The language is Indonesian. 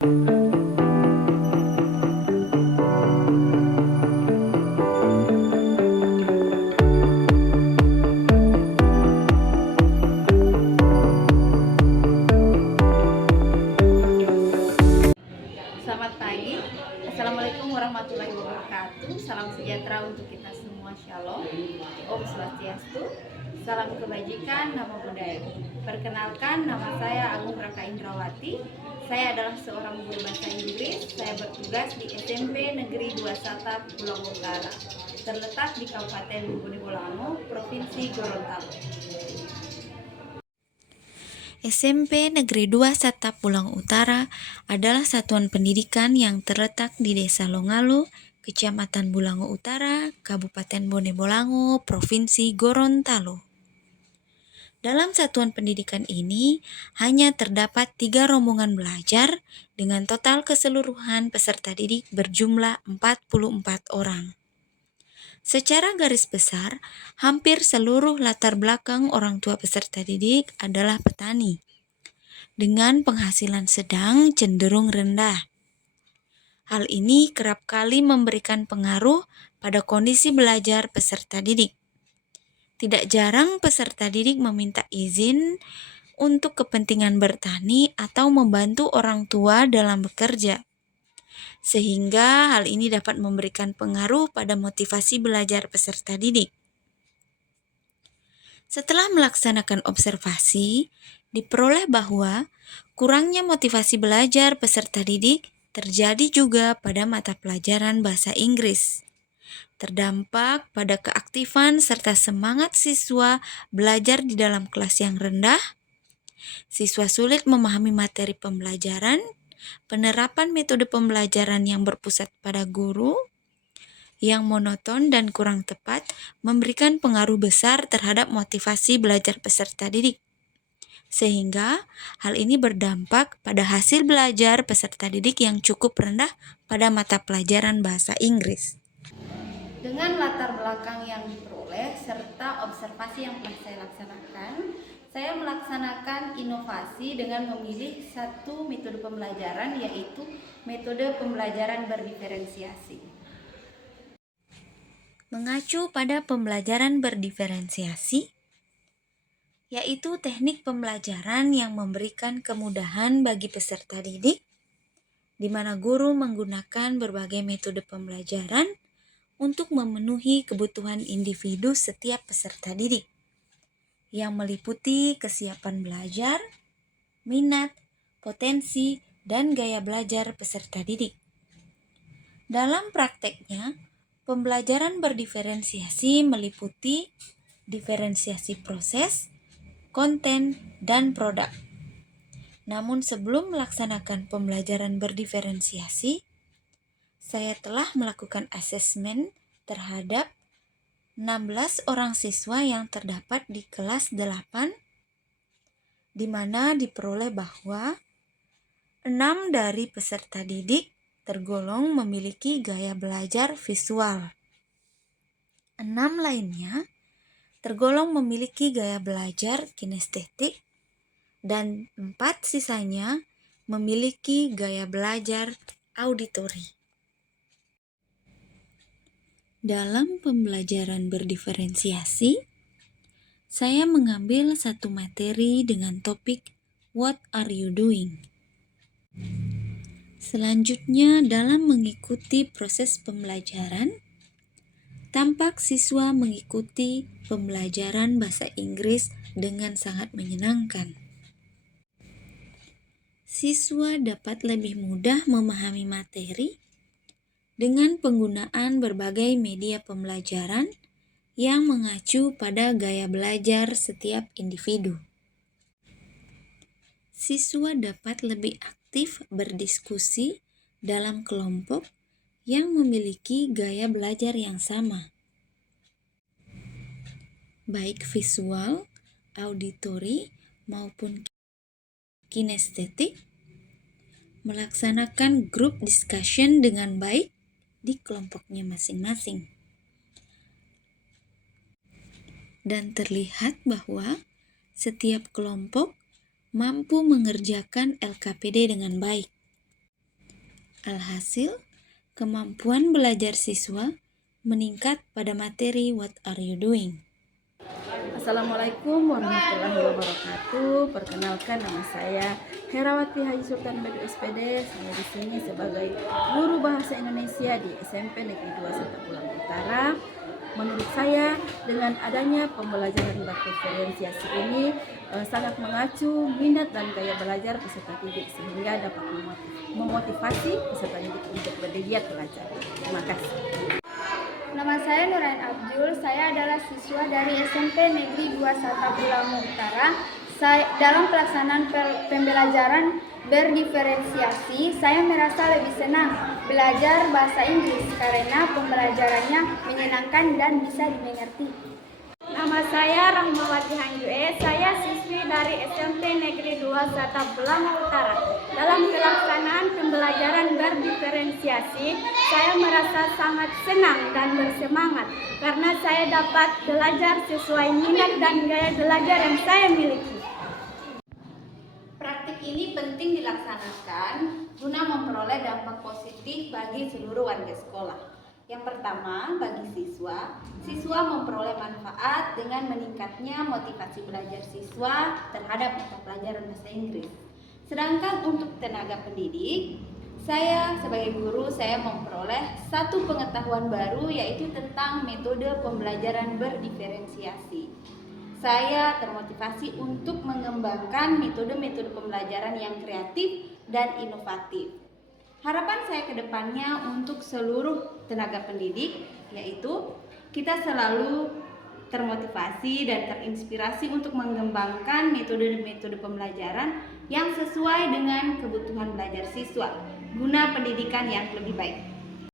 Selamat pagi, Assalamualaikum warahmatullahi wabarakatuh. Salam sejahtera untuk kita semua. Shalom, Om Swastiastu, salam kebajikan, namo buddhaya. Perkenalkan, nama saya Agung Raka Indrawati. Saya adalah seorang guru bahasa Inggris. Saya bertugas di SMP Negeri 2 Satap, Pulau Utara, terletak di Kabupaten Bone Bolango, Provinsi Gorontalo. SMP Negeri 2 Satap Pulau Utara adalah satuan pendidikan yang terletak di Desa Longalu, Kecamatan Bulango Utara, Kabupaten Bone Bolango, Provinsi Gorontalo. Dalam satuan pendidikan ini hanya terdapat 3 rombongan belajar dengan total keseluruhan peserta didik berjumlah 44 orang. Secara garis besar, hampir seluruh latar belakang orang tua peserta didik adalah petani, dengan penghasilan sedang cenderung rendah. Hal ini kerap kali memberikan pengaruh pada kondisi belajar peserta didik. Tidak jarang peserta didik meminta izin untuk kepentingan bertani atau membantu orang tua dalam bekerja, sehingga hal ini dapat memberikan pengaruh pada motivasi belajar peserta didik. Setelah melaksanakan observasi, diperoleh bahwa kurangnya motivasi belajar peserta didik terjadi juga pada mata pelajaran bahasa Inggris. Terdampak pada keaktifan serta semangat siswa belajar di dalam kelas yang rendah, siswa sulit memahami materi pembelajaran, penerapan metode pembelajaran yang berpusat pada guru, yang monoton dan kurang tepat memberikan pengaruh besar terhadap motivasi belajar peserta didik. Sehingga hal ini berdampak pada hasil belajar peserta didik yang cukup rendah pada mata pelajaran bahasa Inggris. Dengan latar belakang yang diperoleh serta observasi yang telah saya laksanakan, saya melaksanakan inovasi dengan memilih satu metode pembelajaran, yaitu metode pembelajaran berdiferensiasi. Mengacu pada pembelajaran berdiferensiasi, yaitu teknik pembelajaran yang memberikan kemudahan bagi peserta didik, di mana guru menggunakan berbagai metode pembelajaran untuk memenuhi kebutuhan individu setiap peserta didik, yang meliputi kesiapan belajar, minat, potensi, dan gaya belajar peserta didik. Dalam prakteknya, pembelajaran berdiferensiasi meliputi diferensiasi proses, konten, dan produk. Namun sebelum melaksanakan pembelajaran berdiferensiasi, saya telah melakukan asesmen terhadap 16 orang siswa yang terdapat di kelas 8, di mana diperoleh bahwa 6 dari peserta didik tergolong memiliki gaya belajar visual. 6 lainnya tergolong memiliki gaya belajar kinestetik, dan 4 sisanya memiliki gaya belajar auditori. Dalam pembelajaran berdiferensiasi, saya mengambil satu materi dengan topik "What are you doing?". Selanjutnya, dalam mengikuti proses pembelajaran, tampak siswa mengikuti pembelajaran bahasa Inggris dengan sangat menyenangkan. Siswa dapat lebih mudah memahami materi dengan penggunaan berbagai media pembelajaran yang mengacu pada gaya belajar setiap individu. Siswa dapat lebih aktif berdiskusi dalam kelompok yang memiliki gaya belajar yang sama, baik visual, auditori, maupun kinestetik, melaksanakan group discussion dengan baik di kelompoknya masing-masing. Dan terlihat bahwa setiap kelompok mampu mengerjakan LKPD dengan baik. Alhasil, kemampuan belajar siswa meningkat pada materi What are you doing? Assalamualaikum warahmatullahi wabarakatuh. Perkenalkan, nama saya Herawati Haji Sultan Badu SPD. Saya di sini sebagai guru bahasa Indonesia di SMP Negeri 2 Satapulang Utara. Menurut saya, dengan adanya pembelajaran berdiferensiasi ini sangat mengacu minat dan gaya belajar peserta didik, sehingga dapat memotivasi peserta didik untuk bergiat belajar. Terima kasih. Nama saya Nurain Abdul, saya adalah siswa dari SMP Negeri 2 Satapulang Utara. Dalam pelaksanaan pembelajaran berdiferensiasi, saya merasa lebih senang belajar bahasa Inggris karena pembelajarannya menyenangkan dan bisa dimengerti. Nama saya Rahmawati Hanjue, saya siswi dari SMP Negeri 2 Satapulang Utara. Dalam pelaksanaan pembelajaran berdiferensiasi, saya merasa sangat senang dan bersemangat karena saya dapat belajar sesuai minat dan gaya belajar yang saya miliki. Praktik ini penting dilaksanakan guna memperoleh dampak positif bagi seluruh warga sekolah. Yang pertama, bagi siswa memperoleh manfaat dengan meningkatnya motivasi belajar siswa terhadap mata pelajaran bahasa Inggris. Sedangkan untuk tenaga pendidik, saya sebagai guru memperoleh satu pengetahuan baru, yaitu tentang metode pembelajaran berdiferensiasi. Saya termotivasi untuk mengembangkan metode-metode pembelajaran yang kreatif dan inovatif. Harapan saya ke depannya untuk seluruh tenaga pendidik, yaitu kita selalu termotivasi dan terinspirasi untuk mengembangkan metode-metode pembelajaran yang sesuai dengan kebutuhan belajar siswa, guna pendidikan yang lebih baik.